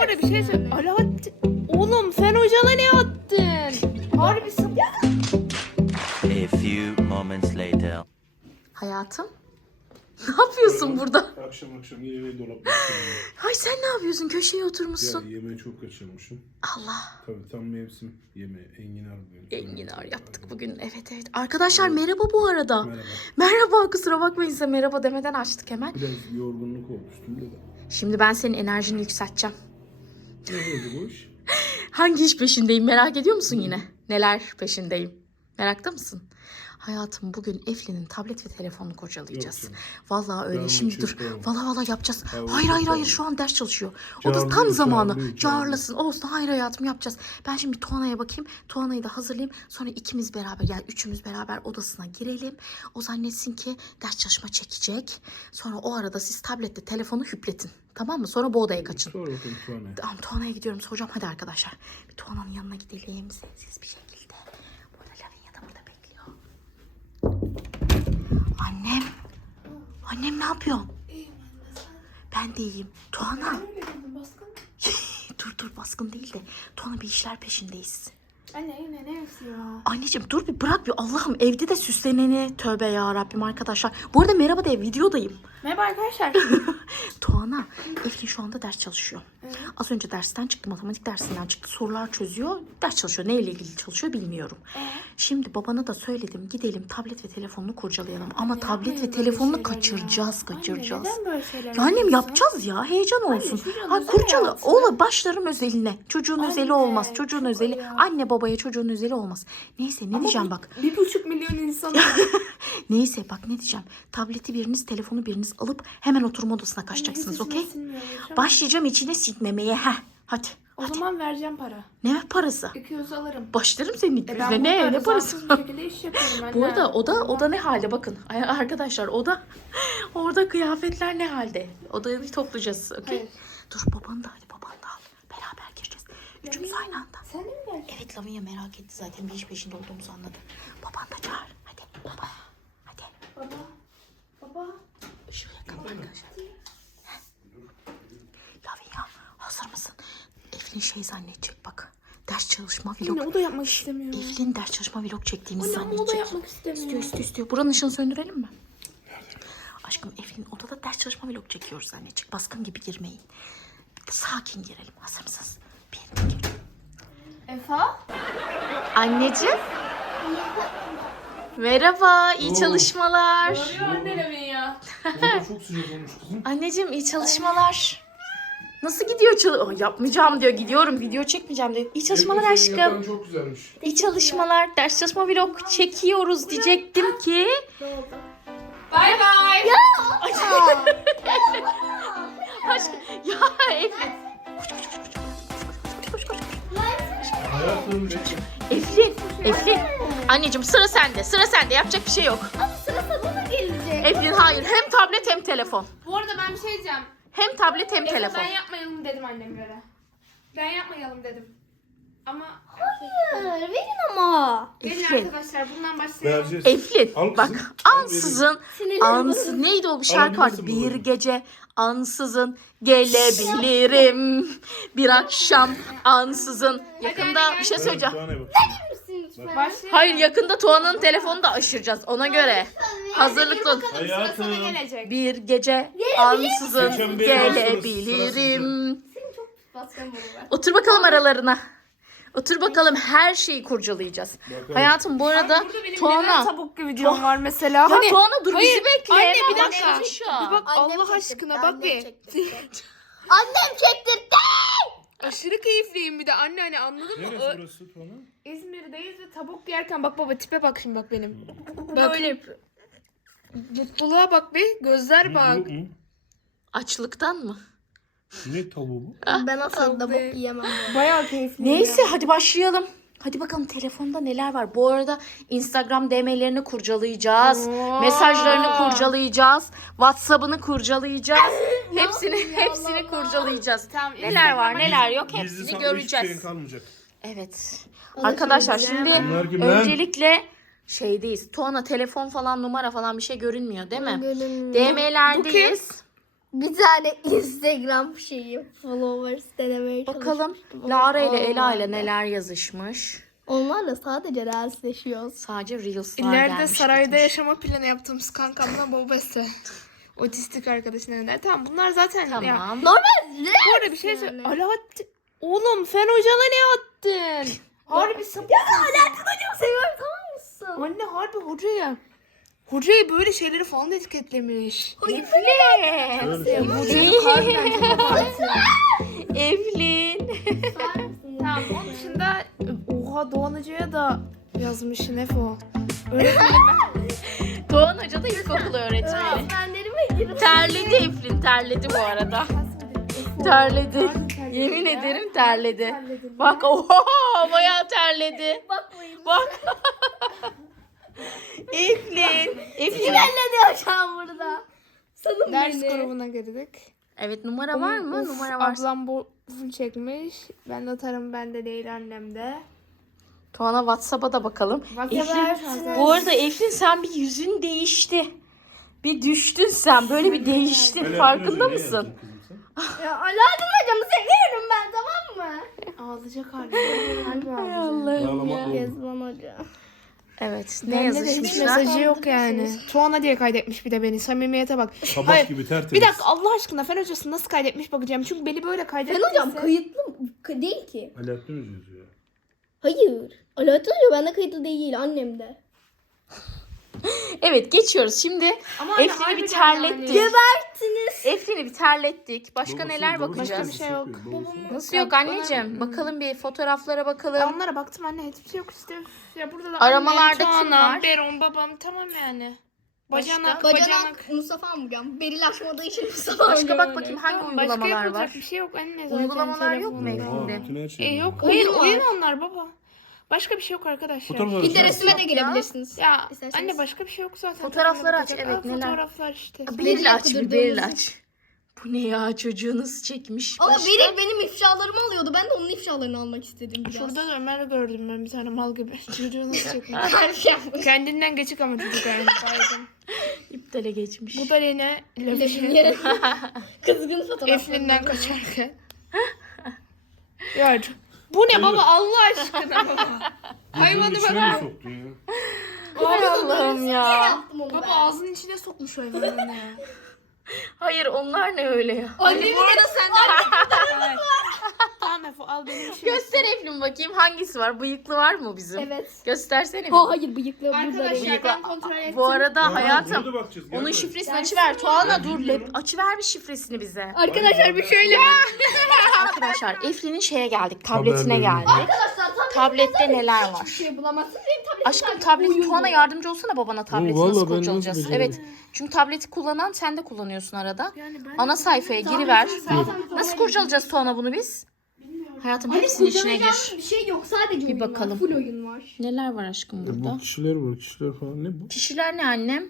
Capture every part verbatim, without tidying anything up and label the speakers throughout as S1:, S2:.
S1: arada bir şey söyle. Alaaddin. Oğlum sen hocana ne attın? Harbi sapık.
S2: A few moments later.
S3: Hayatım. Ne yapıyorsun burada?
S4: Akşam akşam yemeği dolapta.
S3: Ay sen ne yapıyorsun? Köşeye oturmuşsun.
S4: Ya yemeği çok kaçırmışım.
S3: Allah.
S4: Tabii tam mevsim yemeği. Enginar bugün.
S3: Enginar yaptık bugün. Evet evet. Arkadaşlar merhaba bu arada.
S4: Merhaba.
S3: Merhaba, kusura bakmayın size merhaba demeden açtık hemen.
S4: Biraz yorgunluk olmuştum da.
S3: Şimdi ben senin enerjini yükselteceğim.
S4: Ne oldu bu iş?
S3: Hangi iş peşindeyim merak ediyor musun yine? Neler peşindeyim? Merakta mısın? Hayatım bugün Eflin'in tablet ve telefonunu kurcalayacağız.
S4: Yok canım.
S3: Vallahi öyle.
S4: Ben onu
S3: Şimdi dur.
S4: çekemem.
S3: Vallahi vallahi yapacağız.
S4: Ben onu
S3: Hayır hayır hayır
S4: çekemem.
S3: şu an ders çalışıyor. O da tam
S4: Carlıyor,
S3: zamanı.
S4: carlıyor,
S3: Carlasın. Olsun. Hayır hayatım yapacağız. Ben şimdi Tuana'ya bakayım. Tuana'yı da hazırlayayım. Sonra ikimiz beraber yani üçümüz beraber odasına girelim. O zannetsin ki ders çalışma çekecek. Sonra o arada siz tablette telefonu hüpletin. Tamam mı? Sonra bu odaya kaçın.
S4: Sor bakalım Tuana'ya.
S3: Tamam Tuana'ya gidiyorum. Soracağım hadi arkadaşlar. Bir Tuana'nın yanına gidelim. Sessiz bir şekilde. Burada Lavinia da burada bekliyor. Annem. Annem ne yapıyorsun?
S1: İyiyim anne sen.
S3: Ben de iyiyim. Tuana.
S1: Öyle dedim baskın.
S3: dur dur baskın değil de. Tuana bir işler peşindeyiz.
S1: Anne yine ne hepsi ya?
S3: Anneciğim dur bir bırak bir Allah'ım evde de süsleneni tövbe ya Rabbim arkadaşlar. Bu arada merhaba de videodayım.
S1: Merhaba arkadaşlar.
S3: Tuana, Eflin şu anda ders çalışıyor.
S1: Evet.
S3: Az önce dersten çıktı, matematik dersinden çıktı. Sorular çözüyor, ders çalışıyor. Neyle ilgili çalışıyor bilmiyorum.
S1: Ee?
S3: Şimdi babana da söyledim, gidelim tablet ve telefonunu kurcalayalım. Ama
S1: Anne,
S3: tablet
S1: yapmayın
S3: ve
S1: böyle
S3: telefonunu
S1: şeyler
S3: kaçıracağız,
S1: ya.
S3: kaçıracağız.
S1: Anne neden böyle şeyler
S3: Ya annem
S1: yapıyorsun?
S3: yapacağız ya, heyecan olsun.
S1: çocuğun
S3: Ha
S1: özel
S3: kurcala,
S1: hayatı.
S3: oğla başlarım özeline. Çocuğun
S1: Anne,
S3: özeli olmaz, çocuğun
S1: çok
S3: özeli.
S1: ya.
S3: Anne babaya çocuğun özeli olmaz. Neyse ne
S1: Ama
S3: diyeceğim
S1: bir-
S3: bak.
S1: Bir buçuk milyon insan.
S3: Neyse bak ne diyeceğim. Tableti biriniz, telefonu biriniz alıp hemen oturma odasına kaçacaksınız, okey? Başlayacağım içine sinmemeye. Heh, hadi.
S1: O zaman vereceğim para.
S3: Ne parası?
S1: iki yüz alırım.
S3: Başlarım senin
S1: E
S3: ikizle.
S1: ben
S3: Ne?
S1: burada
S3: Ne parası?
S1: rızasız bir şekilde iş yapıyorum anne.
S3: Bu arada o da o da
S1: Tamam.
S3: ne halde bakın. Ay, arkadaşlar o da orada kıyafetler ne halde? Odayı bir toplayacağız. Okey?
S1: Hayır.
S3: Dur babanı da hadi babanı da al. Beraber gireceğiz. Üçümüz aynı anda.
S1: Sen de mi geleceksin?
S3: Evet Lavinia merak etti zaten bir iş peşinde olduğumuzu anladı. Baban da çağır. Hadi baba. Hadi.
S1: Baba. Baba.
S3: Işığı yakalım arkadaşlar. Heh. Lavinia hazır mısın? Eflin şey zannedecek bak. Ders çalışma vlog.
S1: Anne o da yapmak istemiyor.
S3: Eflin ders çalışma vlog çektiğimizi
S1: Anne ama o da
S3: zannedecek.
S1: yapmak istemiyor.
S3: İstiyor istiyor istiyor. Buranın ışığını söndürelim mi? Aşkım Eflin odada ders çalışma vlog çekiyoruz zannedecek. Baskın gibi girmeyin. Sakin girelim. Hazır mısınız? Bir, iki, üç.
S1: Efa?
S3: Anneciğim. Merhaba, iyi
S4: Oo.
S3: çalışmalar.
S1: Arıyor anne Lavinia.
S4: Hava çok sıcak olmuş kızım.
S3: Anneciğim iyi çalışmalar. Nasıl gidiyor? Çal- oh, yapmayacağım diyor. Gidiyorum. Video çekmeyeceğim diyor. İyi çalışmalar
S4: Evde senin
S3: aşkım.
S4: yatağın çok güzelmiş.
S3: İyi çalışmalar. Ders çalışma vlog çekiyoruz diyecektim ki.
S1: Bay bay.
S3: Aşkım ya Eflin. Koş koş koş koş. Koş koş koş.
S4: Hayatım bekle.
S3: Eflin. Eflin. Anneciğim sıra sende. Sıra sende. Yapacak bir şey yok.
S1: Sıra sana da gelecek.
S3: Eflin hayır. Hem tablet hem telefon.
S1: Bu arada ben bir şey diyeceğim.
S3: Hem tablet hem
S1: Efe,
S3: telefon.
S1: ben yapmayalım dedim annemlere. Ben yapmayalım dedim. Ama
S5: Hayır, verin ama.
S1: gelin
S3: Eflin.
S1: arkadaşlar bundan başlayalım.
S4: Vereceğiz.
S3: Eflin
S4: Al
S3: bak
S4: kızım, al
S3: ansızın
S5: Sinirlerim
S3: ansız neydi o bir şarkı vardı
S4: Alabilirsin
S3: bir
S4: babacığım.
S3: gece ansızın gelebilirim bir akşam ansızın yakında
S1: hadi,
S3: bir şey
S4: Evet,
S3: söyleyeceğim.
S4: Tuana'ya bak.
S1: Başlayalım.
S3: Hayır yakında Tuana'nın telefonu da aşıracağız ona göre hazırlıklı ol.
S1: Bakalım sıra sana
S4: Hayatım.
S1: gelecek.
S3: Bir gece ansızın
S4: Geçen bir başladı,
S3: gelebilirim.
S5: Baskan bunu ver.
S3: Otur bakalım aralarına. Otur bakalım her şeyi kurcalayacağız.
S4: Bakalım.
S3: Hayatım bu arada
S1: Burada benim neden
S3: Tuana.
S1: tabuk videom var mesela.
S3: Ya
S1: Hani-
S3: Tuana dur
S1: Hayır,
S3: bizi bekle.
S1: Anne bir
S3: Hemen
S1: dakika.
S3: başla şu an.
S1: Bir bak
S5: Annem
S1: Allah
S5: çektirdi,
S1: aşkına bak
S5: annem
S1: bir.
S5: çektirdi. Annem çektirdi.
S1: Aşırı keyifliyim bir de anne hani anladın mı?
S4: Neresi
S1: Ö-
S4: burası Tuana?
S1: İzmir'deyiz ve tabuk yerken bak baba tipe bak şimdi bak benim.
S3: Böyle yapıyor.
S1: Mutluluğa bak bir gözler bak.
S4: Bu mu?
S3: Açlıktan mı?
S4: Ne tavuğu bu?
S5: Ben asla da bok
S1: be.
S5: yiyemem.
S1: Bayağı keyifli.
S3: Neyse hadi başlayalım. Hadi bakalım telefonda neler var. Bu arada Instagram D M'lerini kurcalayacağız.
S1: Oo.
S3: Mesajlarını kurcalayacağız. WhatsApp'ını kurcalayacağız. hepsini hepsini kurcalayacağız.
S1: Tamam,
S3: Neler var
S1: Instagram'a
S3: neler yok
S4: Gizli
S3: hepsini
S4: saklı hiçbir şeyin
S3: göreceğiz.
S4: kalmayacak.
S3: Evet. Arkadaşlar şimdi
S4: Bunlar kim lan?
S3: öncelikle şeydeyiz. Tuana telefon falan numara falan bir şey görünmüyor değil mi?
S5: Gönül.
S3: D M'lerdeyiz.
S5: bir tane Instagram şeyi followers denemeye
S3: Bakalım
S5: çalışmıştım.
S3: Lara ile Ela
S5: Olmadı.
S3: ile neler yazışmış.
S5: Onlarla sadece reelsleşiyoruz.
S3: Sadece Reels'lar
S1: İleride
S3: gelmiş.
S1: sarayda
S3: gitmiş.
S1: yaşama planı yaptığımız kankamla babası. Otistik arkadaşına gönder. Tamam bunlar zaten ya.
S3: Tamam.
S5: Normal
S1: Bu arada bir şey söyle. Alaaddin. Oğlum Fen hocana ne attın? Harbi sapık.
S5: Ya Alaaddin hocam seviyorum tamam mısın?
S1: Anne harbi hocaya. Hocayı böyle şeyleri falan etiketlemiş.
S5: Hayır
S3: Evlin.
S1: Tamam onun dışında oha Doğan Hoca'ya da yazmış Nefo. Öğretmenim ben.
S3: Doğan Hoca da ilkokul öğretmeni.
S5: Öğretmenlerime girip
S3: Terledi Eflin, terledi bu arada. Terledi. Yemin ederim terledi. Bak oha bayağı terledi.
S5: bakmayın.
S3: Bak. Eflin. Eflin.
S5: Ne hocam burada? Sanın
S1: Ders
S5: beni.
S1: grubuna girdik.
S3: Evet numara var mı?
S1: Of,
S3: Numara varsa.
S1: Ablam bu full çekmiş. Ben de atarım bende değil annemde.
S3: Tuana WhatsApp'a da bakalım.
S1: WhatsApp'a
S3: Eflin, bu arada Eflin sen bir yüzün değişti. Bir düştün sen. Böyle bir değiştin.
S4: Alaaddin
S3: Farkında
S4: Hoca ne
S3: mısın?
S4: yazdın kızım sen?
S5: Ya Alaaddin hocamı seviyorum ben tamam mı?
S1: Ağlayacak annem. Harbi ağlayacak.
S3: Allah'ım ya.
S4: Ağlamak oldu.
S5: Kezban hoca.
S3: Evet. Ne
S1: Bende de hiç
S3: yazışmışlar?
S1: mesajı yok yani. Tuana diye kaydetmiş bir de beni. Samimiyete bak.
S4: Kabak
S1: Hayır.
S4: gibi tertemiz.
S1: Bir dakika Allah aşkına Fen hocası nasıl kaydetmiş bakacağım. Çünkü beni böyle kaydettiyse.
S5: Fen hocam kayıtlı mı? Ka- değil ki.
S4: Alaaddin Hoca yazıyor.
S5: Hayır. Alaaddin hoca bende kayıtlı değil annemde.
S3: Evet geçiyoruz. Şimdi
S1: Ama anne,
S3: Eflin'i bir
S1: harbiden
S3: terlettik.
S1: yani.
S3: Eflin'i bir terlettik. Başka
S4: Babası-
S3: neler
S4: babası
S3: bakacağız?
S1: Başka bir şey yok.
S4: Babası-
S3: Nasıl yok anneciğim? Bakalım bir fotoğraflara
S1: Ya
S3: bakalım.
S1: onlara baktım anne hiçbir şey yok işte. Üf, ya burada da
S3: Aramalarda
S1: annem,
S3: kim
S1: Tuana,
S3: var?
S1: Beron, babam tamam yani.
S3: Başka?
S1: Bacanak,
S5: Bacanak
S1: bacanak.
S5: Mustafa amcam. Beril açmadığı için Mustafa
S3: Başka
S5: amcam
S3: bak
S5: öyle.
S3: bakayım hangi
S1: Tamam, başka
S3: uygulamalar
S1: yapılacak
S3: var?
S1: bir şey yok anne zaten.
S3: Uygulamalar yok mu
S1: telefonda.
S3: Eflin'de?
S4: Aa, bütün her şey.
S1: E yok
S4: var.
S1: hayır
S5: Oyun var.
S1: oyun onlar baba. Başka bir şey yok arkadaşlar.
S4: Fotoğraflar aç.
S5: Pinterest'ime de
S3: ya.
S5: girebilirsiniz.
S1: Ya
S5: İsterseniz.
S1: anne başka bir şey yok zaten.
S3: Fotoğrafları aç,
S1: Bakacak.
S3: evet,
S1: Aa,
S3: neler?
S1: Fotoğraflar işte.
S3: Beril aç bir
S5: kudurduğumuz-
S3: Beril aç. Bu ne ya çocuğu nasıl çekmiş?
S5: Ama
S3: Başka?
S5: Beril benim ifşalarımı alıyordu. Ben de onun ifşalarını almak istedim biraz.
S1: Şurada da Ömer gördüm ben bir tane mal gibi. Çocuğu nasıl çekmiş.
S5: her şey yapmış.
S1: Kendinden geçik ama çocuk yani. Baygın.
S3: İptale geçmiş.
S1: Bu da yine Lefiş'in
S5: Yere- Kızgın fotoğraf.
S1: Eflin'den kaçarken. Ya bu ne baba Allah aşkına baba. Hayvanı
S4: Gözünün içine
S1: bak.
S4: mi soktun ya?
S3: Ay Allah'ım ya.
S5: Yaptım onu
S1: Baba
S5: ben.
S1: ağzının içine sokmuş hayvanı ya.
S3: Hayır onlar ne öyle ya?
S5: Anne bu arada senden.
S1: Tamam Efo al benim işimi.
S3: Göster Eflin bakayım hangisi var? Bıyıklı var mı bizim?
S5: Evet.
S3: Göstersene. bir.
S5: Ha hayır bıyıklı burada değil.
S1: Arkadaşlar ben kontrol ettim.
S3: Bu arada
S4: Aa,
S3: hayatım
S4: burada bakacağız, gel
S3: onun
S4: buraya.
S3: şifresini açıver. Tuana dur lep, açıver bir şifresini bize.
S5: Arkadaşlar bir şöyle.
S3: Arkadaşlar Eflin'in şeye geldik. Tabletine
S4: Haberleri.
S3: geldik.
S5: Arkadaşlar tablet
S3: Tablette neler var?
S5: bir şey bulamazsınız. Benim tabletim
S3: Aşkım
S5: sadece
S3: tableti
S5: oyun
S3: Tuana
S5: bu.
S3: yardımcı olsana babana tableti
S4: vallahi
S3: nasıl
S4: ben nasıl
S3: kurcalayacağız.
S4: beceririm?
S3: Evet. Çünkü tableti kullanan sen de kullanıyorsun arada.
S1: Yani ben
S3: Ana sayfaya giriver. Nasıl kurcalayacağız Tuana bunu biz? Hayatım hepsinin içine gir.
S5: Bir şey yok sadece
S3: Bir
S5: oyun
S3: bakalım.
S5: var. Full oyun var.
S3: Neler var aşkım
S4: E,
S3: burada?
S4: bu kişiler var, kişiler falan. Ne bu?
S3: Kişiler ne annem?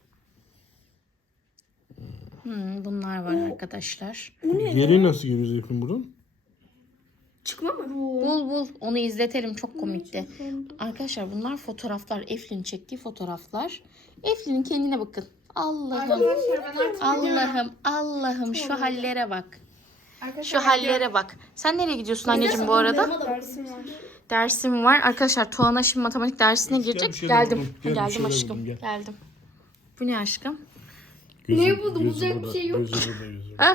S3: Hmm, bunlar var arkadaşlar.
S4: Geri nasıl giriyoruz Efendim buradan?
S5: Çıkma mı?
S3: Bul bul onu izletelim çok komikti. Arkadaşlar bunlar fotoğraflar. Eflin'in çektiği fotoğraflar. Eflin'in kendine bakın. Allah'ım.
S1: Arkadaşlar ben artık
S3: Allah'ım Allah'ım şu hallere bak.
S1: Arkadaşlar
S3: Şu hallere bak. Sen nereye gidiyorsun anneciğim bu arada?
S1: dersim var.
S3: Dersim var. Arkadaşlar Tuana şimdi matematik dersine
S4: Gel, bir
S3: girecek.
S4: şeyler
S3: Geldim.
S4: buldum. Gel, bir
S3: Geldim
S4: şeyler
S3: aşkım.
S4: buldum, gel.
S3: Geldim. Bu ne aşkım?
S5: Ne buldun? Bulacak bir şey yok.
S4: Gözü burada, gözü burada.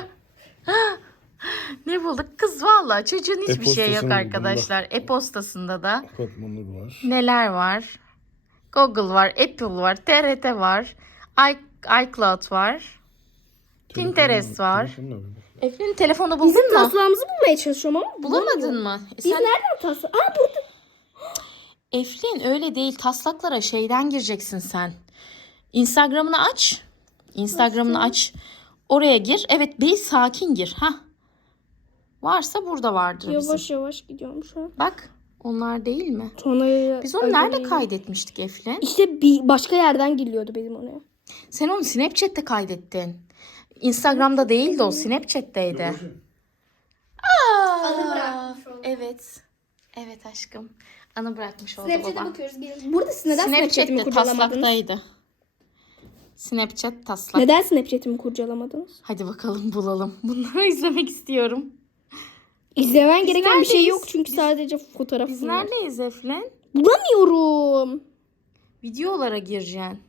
S3: Ne bulduk? Kız valla çocuğun hiçbir şey yok
S4: E-postasını buldum,
S3: arkadaşlar. E-postasında da
S4: Katmanları var.
S3: neler var? Google var, Apple var, T R T var, i- iCloud var, Pinterest var.
S4: Telefonla bir bak.
S3: Efendim telefonu buldun mu?
S5: Taslağımızı bulmaya çalışıyorum ama.
S3: Bulamadın mı? E
S5: Biz
S3: sen...
S5: nereden taslağı? Aa burada.
S3: Eflin öyle değil. Taslaklara şeyden gireceksin sen. Instagram'ını aç. Instagram'ını aç. Oraya gir. Evet bir sakin gir. Ha. Varsa burada vardır bizim.
S5: Yavaş yavaş gidiyorum şu an.
S3: Bak onlar değil mi?
S5: Sonra
S3: Biz onu nerede kaydetmiştik Eflin?
S5: İşte bir başka yerden giriyordu benim oraya.
S3: Sen onu Snapchat'te kaydettin. Instagram'da değildi o. Snapchat'teydi. Aa,
S5: Anı bırakmış oldu.
S3: Evet. Evet aşkım. Anı bırakmış oldu
S5: Snapchat'e
S3: baba.
S5: bakıyoruz. Gelin. Burada siz neden Snapchat'imi
S3: Snapchat'te
S5: kurcalamadınız?
S3: taslaktaydı. Snapchat taslak.
S5: Neden Snapchat'imi kurcalamadınız?
S3: Hadi bakalım bulalım. Bunları izlemek istiyorum.
S5: İzlemen gereken bir şey
S3: neredeyiz?
S5: yok çünkü sadece fotoğraf
S3: Biz
S5: var.
S3: neredeyiz Eflen?
S5: Bulamıyorum.
S3: Videolara gireceksin.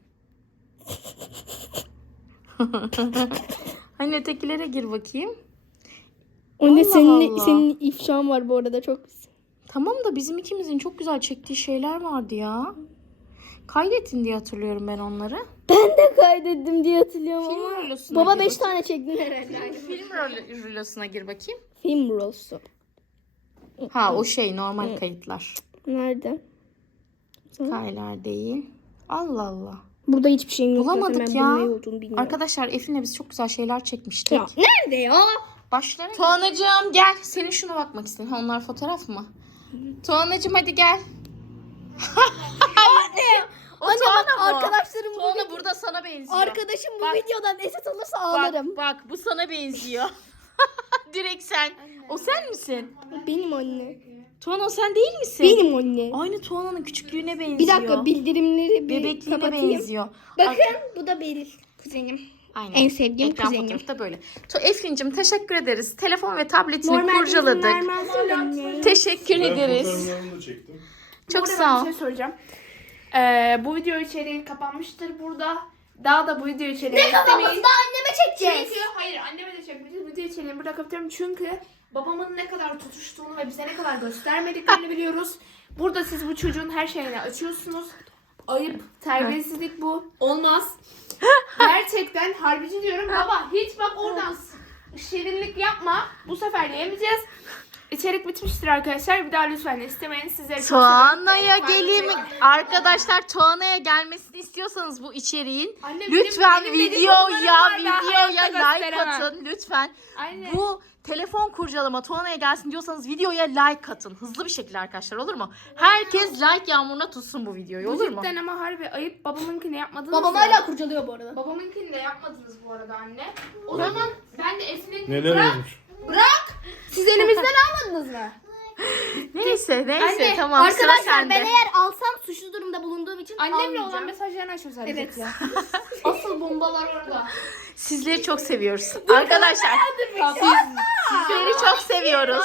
S3: Hani ötekilere gir bakayım.
S5: Önde
S3: Allah
S5: senin
S3: Allah.
S5: senin ifşan var bu arada çok.
S3: Tamam da bizim ikimizin çok güzel çektiği şeyler vardı ya. Kaydettin diye hatırlıyorum ben onları.
S5: Ben de kaydettim diye hatırlıyorum
S3: Film
S5: ama.
S3: rulosuna
S5: Baba
S3: gir
S5: beş
S3: bakayım.
S5: tane çektin herhalde.
S3: Film rulo- rulosuna gir bakayım.
S5: Film rulosu.
S3: Ha o şey normal kayıtlar.
S5: Nerede?
S3: Kaylar değil. Allah Allah.
S5: Burada hiçbir şeyim yok.
S3: Bulamadık
S5: zaten. Ben
S3: ya.
S5: bunun ne olduğunu bilmiyorum.
S3: Arkadaşlar Eflin'le biz çok güzel şeyler çekmiştik.
S5: Ya, nerede ya?
S3: Başlara Tuğanacığım gel. Senin şuna bakmak istedim. Ha, onlar fotoğraf mı? Tuğanacığım hadi gel. Anne. O
S5: Anne
S3: Tuğana
S5: bak
S3: bu.
S5: arkadaşlarım bu
S3: Tuğana
S5: video-
S3: burada sana benziyor.
S5: Arkadaşım bu
S3: Bak.
S5: videodan eset alırsa ağlarım.
S3: Bak bak bu sana benziyor. Direkt sen. O sen misin?
S5: Benim anne.
S3: Tuğana o sen değil misin?
S5: Benim anne.
S3: Aynı Tuğana'nın küçüklüğüne benziyor.
S5: Bir dakika bildirimleri bir
S3: Bebekliğine
S5: kapatayım.
S3: benziyor.
S5: Bakın bu da Beril kuzenim.
S3: Aynen.
S5: En sevdiğim
S3: Ekran
S5: kuzenim.
S3: fotoğrafı da böyle. To Eflin'cim teşekkür ederiz. Telefon ve tabletini kurcaladık. Teşekkür ederiz.
S4: fotoğraflarını da çektim.
S3: Çok
S1: Burada
S3: sağ
S1: ben
S3: ol.
S1: bir şey söyleyeceğim. Ee, bu video içeriği kapanmıştır burada. Daha da bu video içeriği istemeyiz.
S5: anneme çekeceğiz.
S1: Çünkü hayır anneme de çekmeyeceğiz. Video içeriğini burada kapatıyorum. Çünkü babamın ne kadar tutuştuğunu ve bize ne kadar göstermediklerini biliyoruz. Burada siz bu çocuğun her şeyini açıyorsunuz. Ayıp, terbiyesizlik bu. Olmaz. Gerçekten harbici diyorum. Baba hiç bak oradan şirinlik yapma. Bu sefer yemeyeceğiz. İçerik bitmiştir arkadaşlar. Bir daha lütfen istemeyin. Sizleri çok
S3: Tuana'ya
S1: seviyorum.
S3: geleyim mi? Arkadaşlar Tuana'ya gelmesini istiyorsanız bu içeriğin
S1: Anne,
S3: lütfen
S1: benim- benim
S3: videoya
S1: dedikodularım var, ben
S3: videoya
S1: hayatta
S3: like
S1: gösteremem.
S3: atın lütfen.
S1: Anne.
S3: Bu telefon kurcalama Tuana'ya gelsin diyorsanız videoya like atın. Hızlı bir şekilde arkadaşlar olur mu? Herkes like yağmuruna tutsun bu videoyu
S1: Bu
S3: olur mu?
S1: cidden ama harbi ayıp. Babamınkini yapmadınız
S5: Babam
S1: mı?
S5: hala kurcalıyor bu arada.
S1: Babamınkini de yapmadınız bu arada anne. O zaman ben de Eflin'in...
S4: Neler
S1: Bırak!
S4: olmuş?
S1: Siz elimizden almadınız mı?
S3: Neyse neyse
S1: Anne,
S3: tamam sıra
S5: Arkadaşlar
S3: sende.
S5: ben eğer alsam suçlu durumda bulunduğum için
S1: Annemle
S5: almayacağım.
S1: olan mesajlarını açıyoruz sadece.
S5: Evet.
S1: Asıl bombalar orada.
S3: Sizleri çok seviyoruz. Arkadaşlar sizleri çok seviyoruz.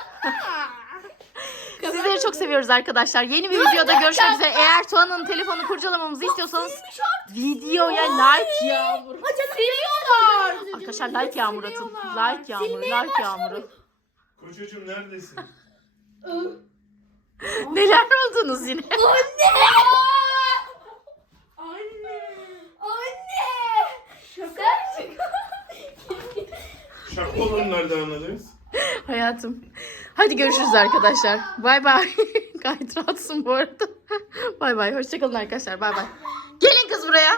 S3: Sizleri çok seviyoruz arkadaşlar. Yeni bir videoda görüşmek üzere. Eğer Tuana'nın telefonu kurcalamamızı istiyorsanız videoya like yağmuru.
S1: Seviyorlar.
S3: Arkadaşlar like yağmuru atın. Like yağmuru, like yağmuru.
S4: Koçucuğum neredesin?
S3: Neler oldunuz yine?
S1: Anne.
S5: Anne!
S1: Şaka.
S4: Şaka olanı nereden anladınız?
S3: Hayatım. Hadi görüşürüz arkadaşlar. Bay bay. Gayet rahatsın bu arada. Bay bay. Hoşçakalın arkadaşlar. Bay bay. Gelin kız buraya.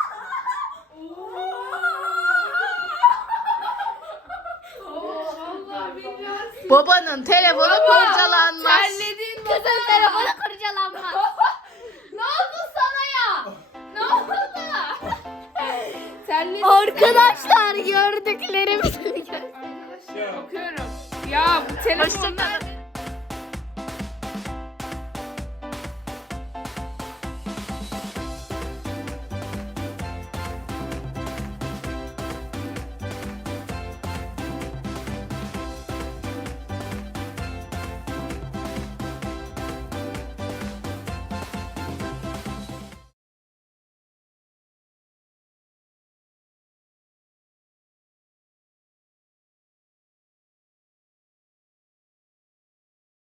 S1: Allah billahi.
S3: Babanın telefonu kurcalanmaz.
S1: Terledin baba.
S5: Kızın telefonu kurcalanmaz.
S1: Ne oldu sana ya? Ne oldu? Terledin.
S5: Arkadaşlar gördüklerimizi
S1: Arkadaşlar bakıyorum. Ya bu telefon.
S3: Hoşçakalın.